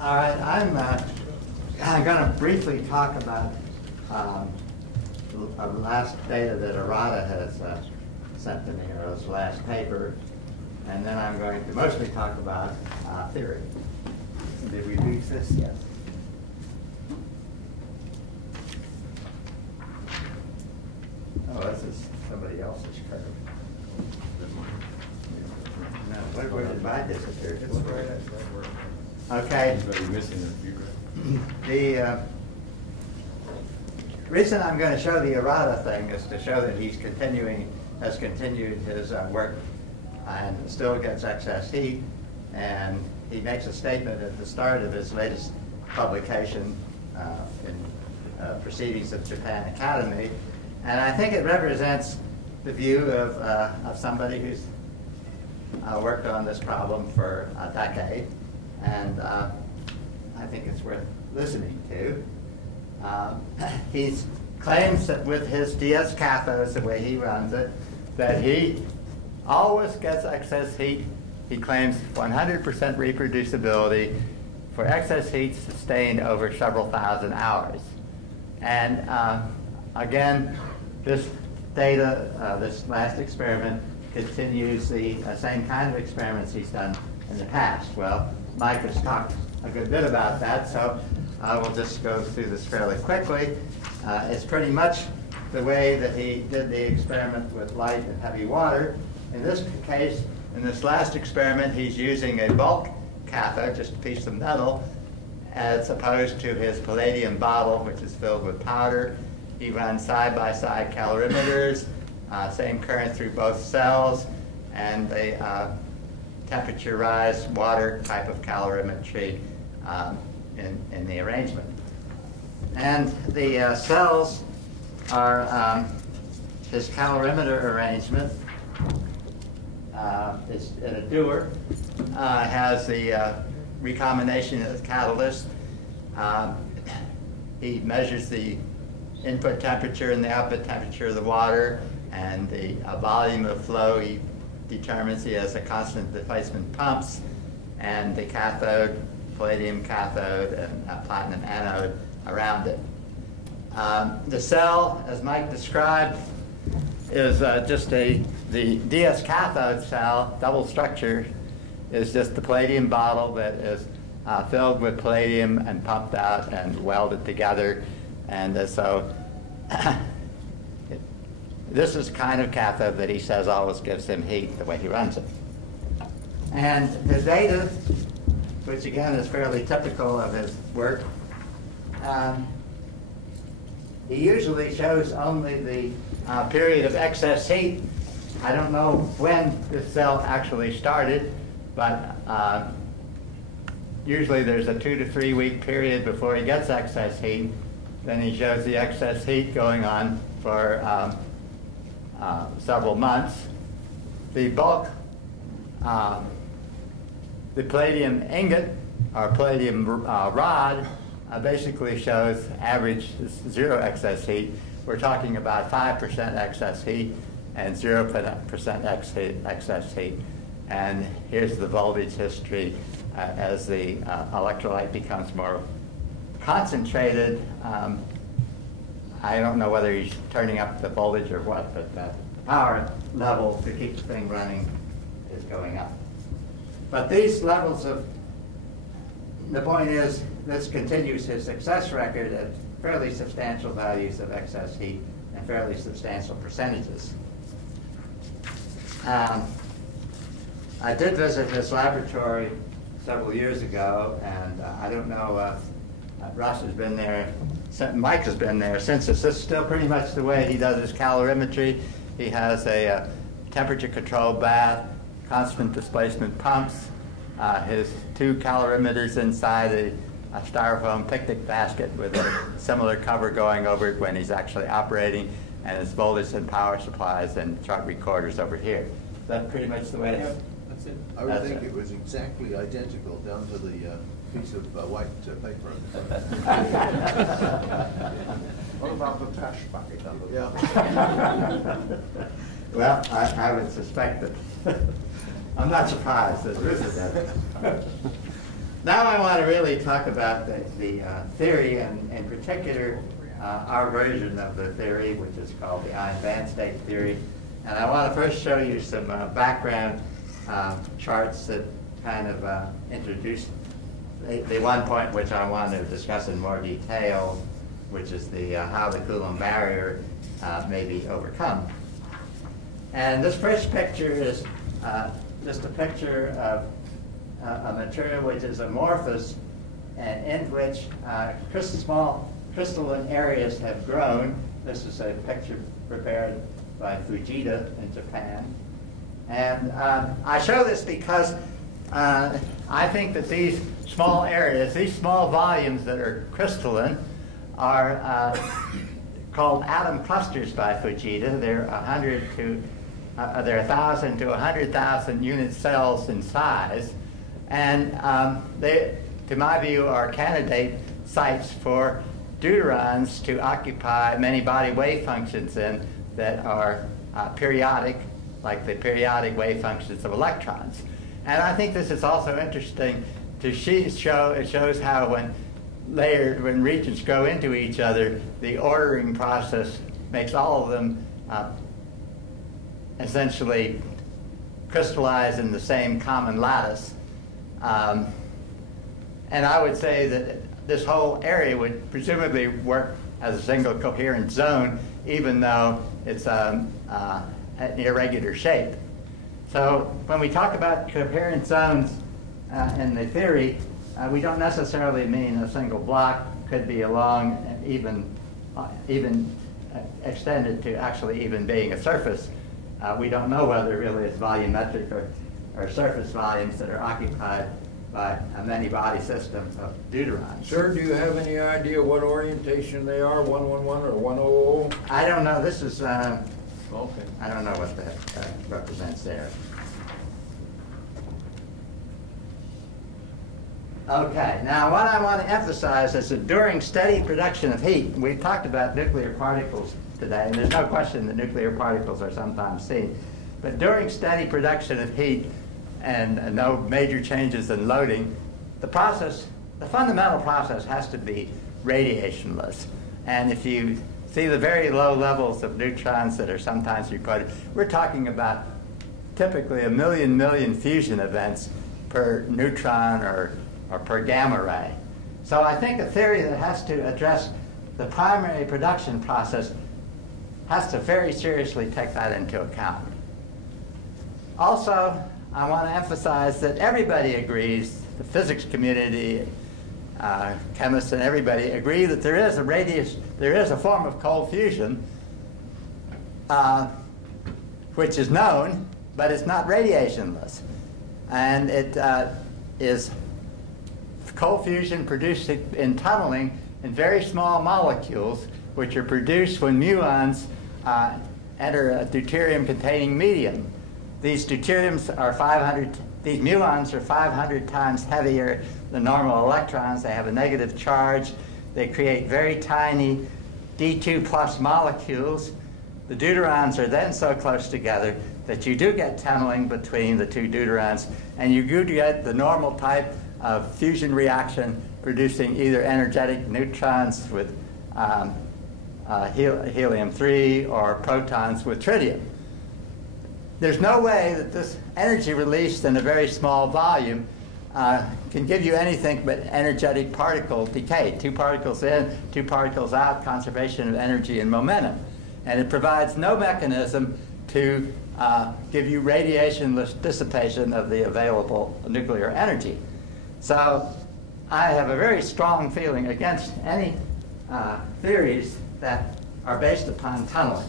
All right, I'm going to briefly talk about the last data that Arata has sent to me, or his last paper, and then I'm going to mostly talk about theory. Did we reach this? Yes. Oh, this is somebody else's curve. No, where did my disappear? It's right. Okay. But you're missing a few graphs. The reason I'm going to show the Arata thing is to show that has continued his work and still gets excess heat. And he makes a statement at the start of his latest publication in Proceedings of Japan Academy. And I think it represents the view of somebody who's worked on this problem for a decade. And I think it's worth listening to. He claims that with his DS cathodes, the way he runs it, that he always gets excess heat. He claims 100% reproducibility for excess heat sustained over several thousand hours. And again, this data, this last experiment, continues the same kind of experiments he's done in the past. Well, Mike has talked a good bit about that, so I will just go through this fairly quickly. It's pretty much the way that he did the experiment with light and heavy water. In this case, in this last experiment, he's using a bulk cathode, just a piece of metal, as opposed to his palladium bottle, which is filled with powder. He runs side-by-side calorimeters, same current through both cells, and a temperature rise water type of calorimetry in the arrangement. And the cells are this calorimeter arrangement is in a Dewar, has the recombination of the catalyst. He measures the input temperature and the output temperature of the water, and the volume of flow he determines. He has a constant displacement pumps, and the cathode, palladium cathode, and platinum anode around it. The cell, as Mike described, is just the DS cathode cell, double structure, is just the palladium bottle that is filled with palladium and pumped out and welded together. And so this is the kind of cathode that he says always gives him heat the way he runs it. And the data, which again is fairly typical of his work, he usually shows only the period of excess heat. I don't know when this cell actually started, but usually there's a 2 to 3 week period before he gets excess heat. Then he shows the excess heat going on for several months. The bulk, the palladium ingot, or palladium rod, basically shows average 0 excess heat. We're talking about 5% excess heat and 0% excess heat. And here's the voltage history as the electrolyte becomes more concentrated. I don't know whether he's turning up the voltage or what, but the power level to keep the thing running is going up. But these levels of, the point is, this continues his success record at fairly substantial values of excess heat and fairly substantial percentages. I did visit his laboratory several years ago, and I don't know if Russ has been there, Mike has been there since. This is still pretty much the way he does his calorimetry. He has a temperature-controlled bath, constant displacement pumps, his 2 calorimeters inside a styrofoam picnic basket with a similar cover going over it when he's actually operating, and his voltage and power supplies and chart recorders over here. Is that pretty much the way it is? That's it. I would think it was exactly identical down to the piece of white paper. What about the trash bucket? Yeah. Well, I would suspect that. I'm not surprised that there is a debt. Now now I want to really talk about the theory, and in particular, our version of the theory, which is called the ion band state theory. And I want to first show you some background charts that kind of introduce the one point which I want to discuss in more detail, which is the how the Coulomb barrier may be overcome. And this first picture is just a picture of a material which is amorphous and in which small crystalline areas have grown. This is a picture prepared by Fujita in Japan. And I show this because I think that these small areas, these small volumes that are crystalline, are called atom clusters by Fujita. They're 1,000 to 100,000 unit cells in size, and they, to my view, are candidate sites for deuterons to occupy many body wave functions in that are periodic, like the periodic wave functions of electrons. And I think this is also interesting to show. It shows how when regions grow into each other, the ordering process makes all of them essentially crystallize in the same common lattice. And I would say that this whole area would presumably work as a single coherent zone, even though it's an irregular shape. So when we talk about coherent zones in the theory, we don't necessarily mean a single block. Could be along and even extended to actually even being a surface. We don't know whether really it's volumetric or surface volumes that are occupied by many body systems of deuterons. Sir, do you have any idea what orientation they are, 111 or 100? I don't know. This is, Okay. I don't know what that represents there. Okay, now what I want to emphasize is that during steady production of heat, we've talked about nuclear particles today, and there's no question that nuclear particles are sometimes seen, but during steady production of heat and no major changes in loading, the fundamental process has to be radiationless. And if you see the very low levels of neutrons that are sometimes reported, we're talking about typically a million fusion events per neutron or per gamma ray. So I think a theory that has to address the primary production process has to very seriously take that into account. Also, I want to emphasize that everybody agrees, the physics community, chemists and everybody agree that there is a form of cold fusion which is known, but it's not radiationless. And it is cold fusion produced in tunneling in very small molecules, which are produced when muons enter a deuterium-containing medium. These muons are 500 times heavier than normal electrons. They have a negative charge. They create very tiny D2 plus molecules. The deuterons are then so close together that you do get tunneling between the two deuterons, and you do get the normal type of fusion reaction producing either energetic neutrons with helium-3 or protons with tritium. There's no way that this energy released in a very small volume can give you anything but energetic particle decay. 2 particles in, 2 particles out, conservation of energy and momentum. And it provides no mechanism to give you radiationless dissipation of the available nuclear energy. So I have a very strong feeling against any theories that are based upon tunneling.